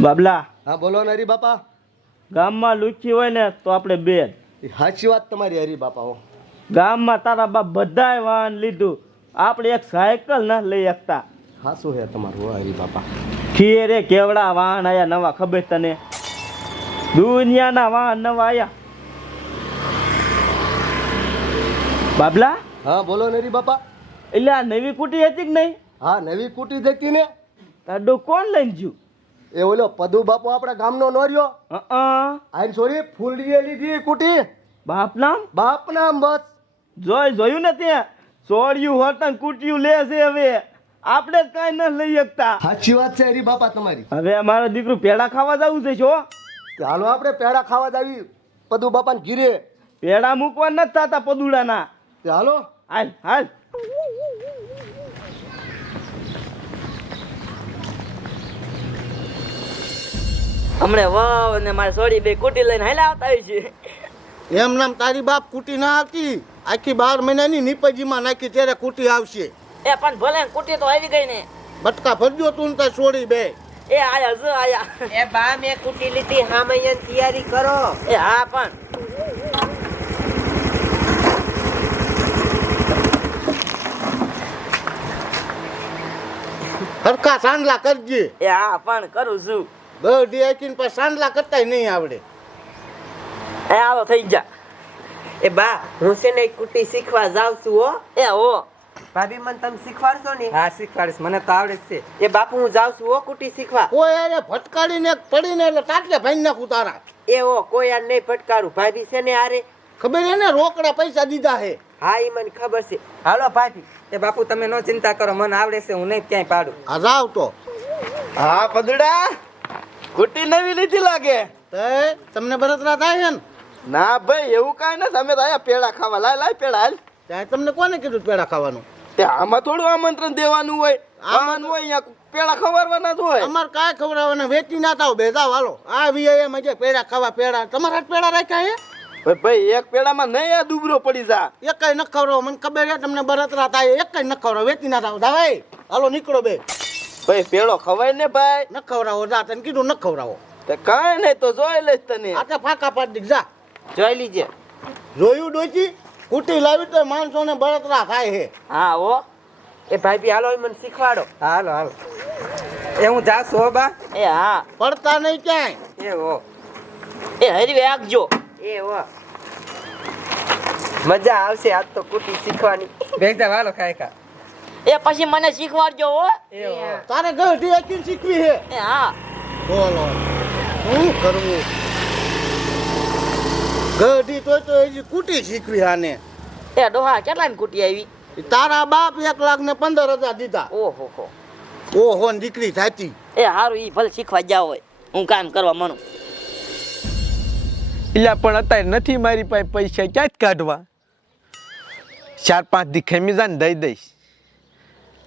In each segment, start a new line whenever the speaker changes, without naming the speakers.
બાબલા.
હા બોલો ને હરી બાપા.
ગામમાં લુચી હોય ને તો આપણે બે.
સાચી વાત તમારી હરી બાપા હો.
ગામમાં તારા બાપ બધાય વાહન લીધું. આપણે એક સાયકલ ના લઈ શકતા.
હાસું હે તમારું હો હરી બાપા.
ખીરે કેવડા વાહન આયા નવા ખબર તને? દુનિયાના વાહન નવા આયા. બાબલા?
હા બોલો ને હરી બાપા.
એટલે આ નવી કુટી હતી કે નહીં?
હા નવી કુટી દેખી ને.
તાડું કોણ લઈને જ્યું
એ ઓલો પદુ બાપુ આપણા ગામનો નોર્યો. આઈ સોરી ફૂલડીએ લીધી કુટી.
બાપ નામ?
બાપ નામ બસ.
જોઈ જોયું ને ત્યાં સોળિયું હોતન કુટિયું લે છે હવે. આપણે કાંઈ ન લઈ શકતા.
સાચી વાત છે હરી બાપા તમારી.
હવે અમારો દીકરું પેડા ખાવા જવું છે છો
ચાલો આપણે પેડા ખાવા જાવી પદુ બાપાને ઘીરે.
પેડા મૂકવા નથી થતા પદુડાના.
ચાલો હાલ
હાલ હાલ
હમણે વાવ અને મારે સોડી બે કુટી લઈને હાલ્યા આવતા હોય છે.
એમ નામ તારી બાપ કુટી ના આવતી આખી બાર મહિનાની નીપજીમાં નાખી ત્યારે કુટી આવશે.
એ પણ ભલે કુટી તો આવી ગઈ ને.
બટકા ભરજો તું ને તાર છોડી બે.
એ આયા જો આયા.
એ બા મે કુટી લીધી હામૈયાની તૈયારી કરો.
એ હા પણ.
હરખા સાંડલા કરજે.
એ હા પણ કરું છું.
બધી સાંડલા કરતાય નહીં આવડે.
એ આવો થઈ જા.
એ બા હું છે ને કુટી શીખવા જાઉં છું હો.
એ હો.
ભાભી મને તમે શીખવાડશો ને?
હા શીખવાડીશ. મને તો આવડે જ છે.
એ બાપુ હું જાઉં છું હો કુટી શીખવા.
કોઈ અરે ભટકાડીને પડીને એટલે તાટલે ભાઈ નાખું તારા.
એ હો કોઈ આ નહીં ફટકારું ભાભી છે ને આરે
ખબર હે ને રોકડા પૈસા દીધા હે
હા એ મને ખબર છે. હાલો ભાભી.
એ બાપુ તમે ન ચિંતા કરો. મને આવડે છે હું નહીં ક્યાંય પાડું.
આ જાવ તો.
હા પદુડા. કુટી નવી લીધી લાગે.
તમને બરતરા થાય છે ને?
ના ભાઈ એવું કાંઈ નથી. અમે તો આયા પેડા ખાવા. લાય લાય પેડા હાલ.
ત્યાં તમને કોને કીધું પેડા ખાવાનું?
તે આમાં થોડું આમંત્રણ દેવાનું હોય. આમાં હોય અહીંયા. પેડા ખવડાવવાના જ હોય.
અમારે કાંઈ ખવડાવવાના વેચી ના થાવ ભેદા વાલો આ વીઆઈ મજે પેડા ખાવા પેડા. તમારા પેડા રાખ્યા હે
ભાઈ, ભાઈ એક પેડામાં નહીં આ દુબરો પડી જા.
એક કઈ ન ખવડાવો. મને ખબર છે તમને બરતરા થાય એક કઈ ન ખવડાવો. વેચી ના થાવ. દાવાઈ હાલો નીકળો બે.
ભાઈ પેડો ખવાય ને ભાઈ?
ન ખવડાવો જા તને કીધું ન ખવડાવો.
તે કાંઈ નહીં તો જોઈ લઈશ તને.
આ તો ફાકા પાડી દીધ જા.
જોઈ લીજે.
જોયું ડોચી કુટી લાવી તો માણસોને બળતરા થાય છે
હા ઓ
એ ભાઈ બી હાલો એ મને શીખવાડો.
હા, હાલો હાલો. એ હું જા છું બા.
એ હા.
પડતા નહીં ક્યાંય.
એ ઓ
એ હરી આગજો
એ ઓ મજા આવશે આજ તો કુટી શીખવાની.
બેસજા હાલો ખાય ખા.
એ પછી મને શીખવાડજો હો
હો.
તારે ગઢી એક્ટિંગ શીખવી છે
એ હા.
બોલો. શું કરવું? ગઢી તો તો હજી કુટી શીખવી આને.
એ ડોહા કેટલા ની કુટી આવી?
તારા બાપ એક લાખ ને પંદર હજાર દીધા.
ઓહો હો.
ઓહો ને દીકરી થાતી
એ હારું ઈ ભલે શીખવા જાવ હોય. હું કામ કરવા માનું.
એટલે પણ અત્યારે નથી મારી પાસે પૈસા ક્યાં જ કાઢવા? ચાર પાંચ દી ખેમી ને દઈ દઈશ.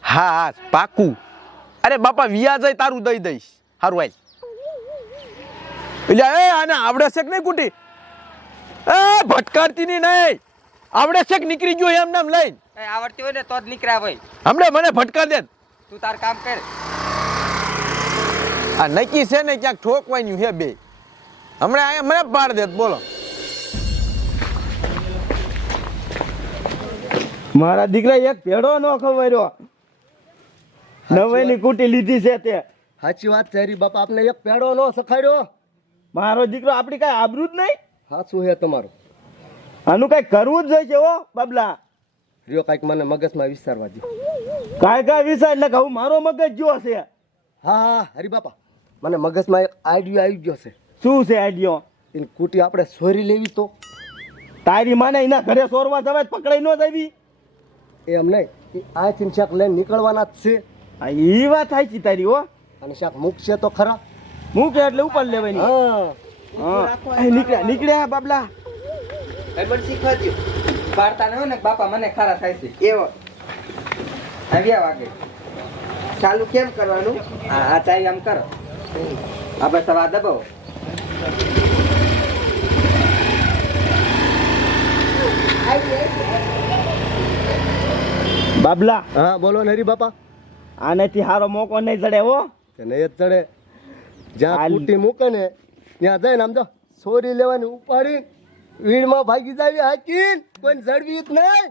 હા હા પાકું. અરે બાપા વ્યાજ તારું દઈ દઈશ. સારું આઈ એટલે એ આને આવડે છે કે નહીં કુટી? એ ભટકારતી ની નહીં. આવડે છે કે નીકળી ગયો એમ નામ લઈને?
આવડતી હોય ને તો જ નીકળ્યા હોય
હમણે મને ભટકાર દે
તું તાર કામ કર.
આ નક્કી છે ને ક્યાંક ઠોકવાનું હે બે. હમણાં અહીંયા મને પાડ દે બોલો.
મારા દીકરા એક ભેડો ન ખવાયો નવાઈની કુટી લીધી છે તે.
સાચી વાત છે બાપ બાપા આપને એક પેડો નો સખાડ્યો.
મારો દીકરો આપણી કાંઈ આબરૂ જ નહીં?
હાસું હે તમારું.
આનું કાંઈ કરવું જ જોઈએ હો બાબલા.
રહ્યો કાંઈક મને મગજમાં વિસ્તારવા દે
કાંઈ કાંઈ વિચાર એટલે હું મારો મગજ જો છે.
હા હા હરી બાપા મને મગજમાં એક આઈડિયો આવી ગયો છે.
શું છે આઈડિયો
એની કુટી આપણે સોરી લેવી તો?
તારી માને એના ઘરે સોરવા જવાય પકડાઈ ન જવી.
એમ નહીં આ ચિંચાક લઈને નીકળવાના જ છે.
હા એ વાત થાય છે તારી હો.
અને શાક મૂકશે તો ખરા.
મૂકે એટલે ઉપર લેવાની.
હા.
હા. નીકળ્યા નીકળ્યા બાબલા.
એ પણ શીખવા દો
પાડતા ન બાપા મને ખારા થાય છે.
એવો
આવ્યા વાગે.
ચાલુ કેમ કરવાનું?
હા આ ચાવી આમ કરો. આપણે સવા દબાવો.
બાબલા.
હા બોલો ને હરી બાપા.
આનેથી સારો મોકો નહીં જડે હો.
કે નહીં જ ચડે જ્યાં. કુટી મૂકે ને ત્યાં જઈને આમ તો સોરી લેવાની ઉપાડી વીડમાં ભાગી જાવી હાકીન કોઈ જડવી જ નહીં.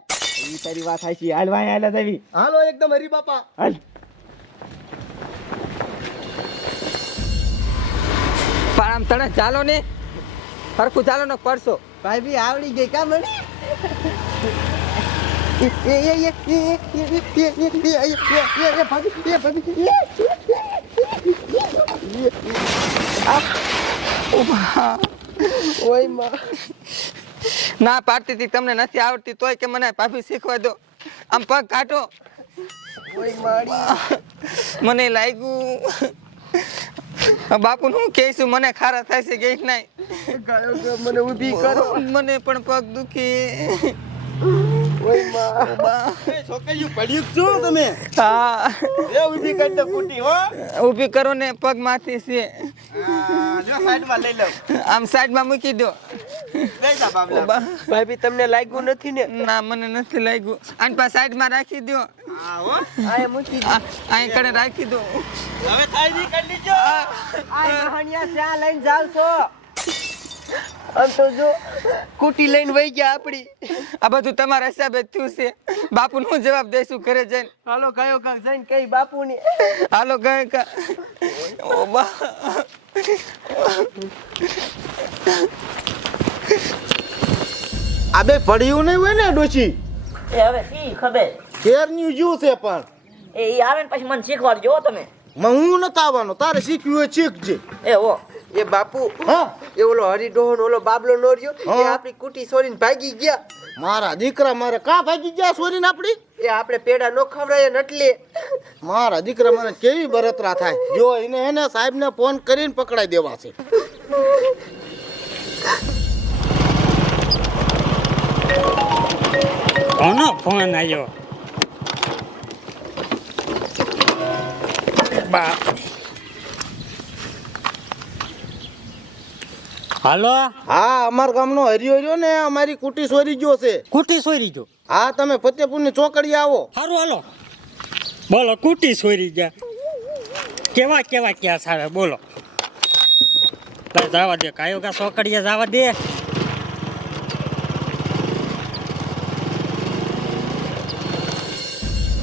એ તારી વાત હાચી. હાલ વાય હાલ જાવી
હાલો એકદમ હરી બાપા.
હાલ.
પણ આમ તને ચાલો ને. સરખું ચાલો ને પડશો
ભાઈ બી આવડી ગઈ કા મને?
ના પાડતી હતી તમને નથી આવડતી તોય કે મને ભાભી શીખવા દો. આમ પગ કાઢો. મને લાગ્યું. બાપુ હું કહીશું મને ખારા થાય છે ગઈ નહીં મને ઊભી કરો. મને પણ પગ દુખી. ઓયમાં
છોકરીયું પડ્યું જ શું તમે
હા.
એ ઊભી કરી દો કુટી હો
ઊભી કરો ને પગ માથી છે.
આ, જો સાઈડમાં લઈ લઉં
આમ સાઈડમાં મૂકી દો.
લઈ જા બાબલા
ભાભી તમને લાગ્યું નથી ને?
ના મને નથી લાગ્યું. આને પા સાઈડ સાઈડમાં રાખી દો.
હા
મૂકી
આ- અહીં કણે રાખી દો.
હવે થાય નહીં કરી લીજો
આ લઈને જાવ છો. આમ તો જો કુટી લઈને વહી ગયા આપડી.
આ બધું તમારા હિસાબે થયું છે. બાપુ હું જવાબ દઈશું ઘરે જઈને?
હાલો કયો કાક જઈને કઈ બાપુની.
હાલો ગયે કા ઓ બા.
આ બે પડ્યું નહીં હોય ને ડોશી?
એ હવે શી ખબર?
જ્યું છે પણ.
એ આવે ને પછી મને શીખવાડજો હો તમે.
માં હું નથી આવવાનો તારે શીખ્યું હોય શીખજે.
એ હો.
એ બાપુ
હા?
એ ઓલો હરિડોહન ઓલો બાબલો નો રહ્યો એ આપણી કુટી સોરીને ભાગી ગયા.
મારા દીકરા મારે કા ભાગી ગયા સોરીને આપણી?
એ આપણે પેડા નો ખવડાય નટલે
મારા દીકરા મને કેવી બરતરા થાય? જો એને એને સાહેબને ફોન કરીને પકડાઈ દેવા છે.
કોનો ફોન આવ્યો બા હાલો?
હા અમાર ગામનો હરિયો હરિયો ને અમારી કુટી સોરી ગયો છે.
કુટી સોરી જો
હા તમે ફતેપુરની ચોકડી આવો.
સારું હાલો. બોલો કુટી સોરી ગયા. કેવા કેવા ક્યાં સારા બોલો. જવા દે કાયો કા સોકડીએ જવા દે.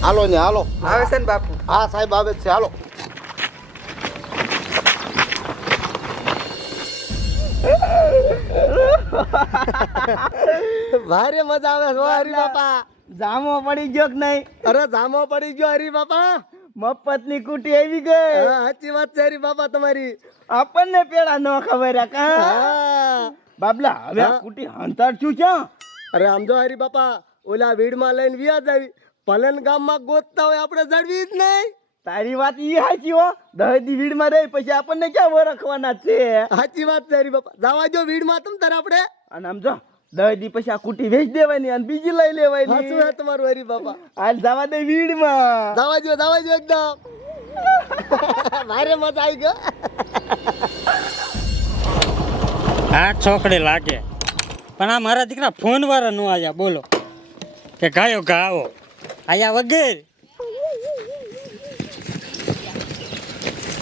હાલો ને હાલો.
આવે છે ને બાપુ?
હા સાહેબ આવે છે હાલો.
ભારે મજા આવે છે હરી બાપા.
જામો પડી ગયો કે નહીં?
અરે જામો પડી ગયો હરી બાપા.
મફતની કુટી આવી ગઈ.
સાચી વાત છે હરી બાપા તમારી.
આપણને પેલા ન ખબર બાબલા હવે આ કુટી હંતાડ છું? ક્યાં
અરે આમ જો હરી બાપા ઓલા વીડમાં લઈને વ્યાજ આવી. પલન ગામમાં ગોતતા હોય આપણે જડવી જ નહીં.
તારી વાત ઈ હાચી હો. દહ દી વીડમાં રહી પછી આપણને ક્યાં વરખવાના છે?
સાચી વાત તારી બાપા. જવા જો વીડમાં તમ તાર આપણે.
અને આમ જો દહ દી પછી આ કુટી વેચ દેવાની અને બીજી લઈ
સાચું હે
લેવાની
તમારું હરી બાપા.
હાલ જવા દે વીડમાં
જવા જો જવા જો એકદમ. મારે મજા આવી ગયો.
આ છોકરી લાગે. પણ આ મારા દીકરા ફોન વાળા નો આયા બોલો. કે ગાયો ગાવો. આયા વગર.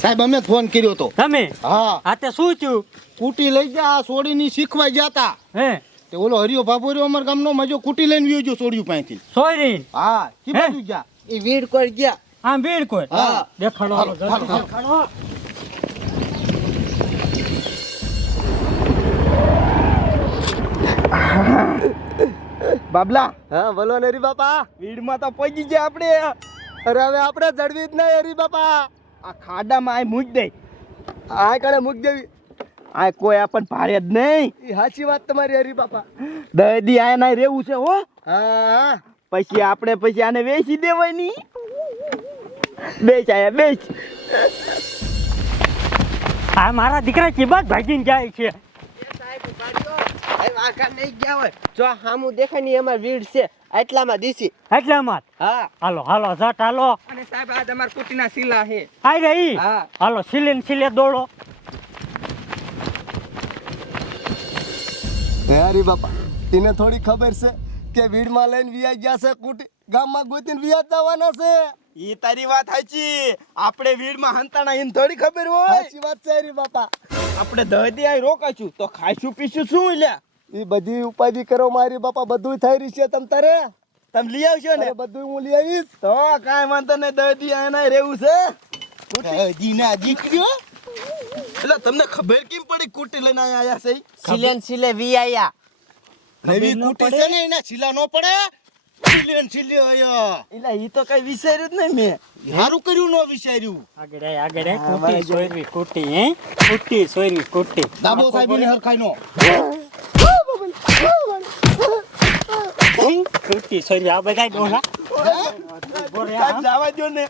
સાહેબ અમે ફોન કર્યો તો.
તમે?
હા.
આ તે શું થયું?
કુટી લઈ ગયા સોડીની શીખવા ગયા
હે?
તે ઓલો હરિયો બાબુ રહ્યો અમારા ગામનો મજો કુટી લઈને વ્યો ગયો સોડિયું પાસેથી.
સોયરી?
હા કી બાજુ ગયા?
એ વીડ કોઈ ગયા.
આમ વીડ કોઈ?
હા.
દેખાડો હાલો. દેખાડો
બાબલા.
હા બોલો ને હરી બાપા
વીડમાં તો પહોંચી ગયા આપણે.
અરે હવે આપણે જડવી જ નહીં હરી બાપા
આ ખાડામાં આ મૂક દે.
આ કણે મૂક દેવી.
આ કોઈ આપણને ભારે જ નહીં.
સાચી વાત તમારી હરી બાપા.
દહ દી આ ના રહેવું છે હો.
હા.
પછી આપણે પછી આને વેચી દેવાની. બેચ આયા બેચ
આ મારા દીકરા ચીબાજ ભાગીને જાય છે.
જો હામું દેખાય ને એમાં વીડ છે. આટલામાં દીસી.
એટલામાં
હા.
હાલો હાલો જટ હાલો.
અને સાહેબ આ તમારા કુટીના શીલા છે.
આઈ રહી
હા.
હાલો સિલે ને દોડો.
હે બાપા એને થોડી ખબર છે કે વીડમાં લઈને વિયા ગયા છે કુટી ગામમાં ગોતીને વિયા જવાના છે.
ઈ તારી વાત સાચી આપણે વીડમાં હંતાણા ઈન થોડી ખબર હોય.
સાચી વાત છે રી બાપા.
આપણે દહદી આઈ રોકાશું તો ખાઈશું પીશું શું લ્યા
એ બધી ઉપાધિ કરો મારી બાપા બધું થઈ રહી છે તમ તારે.
તમે લઈ આવશો ને?
બધું હું લઈ આવીશ.
તો કાંઈ વાંધો નહીં દહદી આના રહેવું છે.
દીના દીકરીઓ.
એટલે તમને ખબર કેમ પડી કુટી લઈને આયા છે?
સિલેન સિલે વી આયા.
નવી કુટી છે ને એના સિલા નો પડે? સિલિયન સિલિયો આયા
એટલે ઈ તો કઈ વિચાર્યું જ નહીં મેં.
સારું કર્યું નો વિચાર્યું?
આગળ આય, આગળ આય. કુટી સોયરવી કુટી હે? કુટી સોયરવી કુટી.
દાબો સાહેબ ને હરખાઈ નો
કુટી સોયરવી આ બધા ડોલા
સાહેબ જવા ને.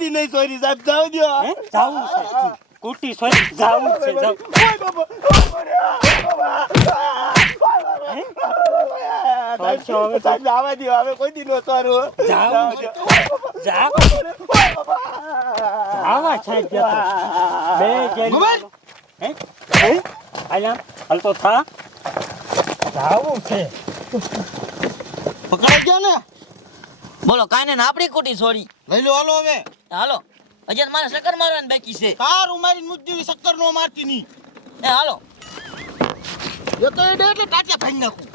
દી નહીં સોરી સાહેબ જવા દ્યો.
જાવું છે. કુટી જાવું છે
ઓય બાબા, જવા હવે કોઈ દી નો સોરું
જાવું આવા છે બે જેલ હે આયા હાલ તો થા જાવું છે
પકડાઈ ગયા ને
બોલો કાને ને આપણી કુટી છોડી?
લઈ લો હાલો હવે.
હાલો. હજી તો મારે શક્કર મારવાની બાકી છે.
તારું મારી મુદ્દી શક્કર નો મારતી નહીં
એ હાલો.
એ તો એટલે ટાટિયા ભાઈ નાખું